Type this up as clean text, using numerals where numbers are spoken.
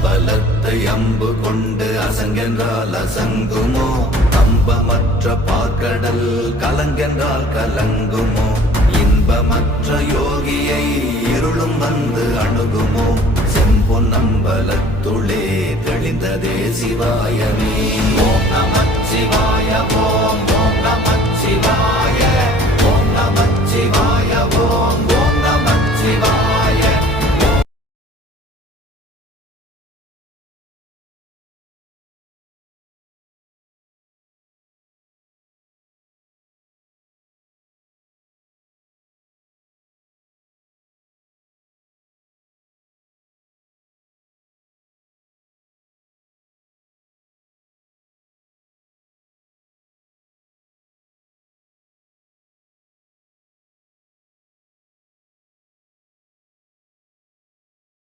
அம்பலத்தை அம்பு கொண்டு அசங்கென்றால் அசங்குமோ? கம்பமற்ற பார்க்கடல் கலங்கென்றால் கலங்குமோ? இன்பமற்ற யோகியை இருளும் வந்து அணுகுமோ? செம்பொன் அம்பலத்துளே தெளிந்ததே சிவாயமே.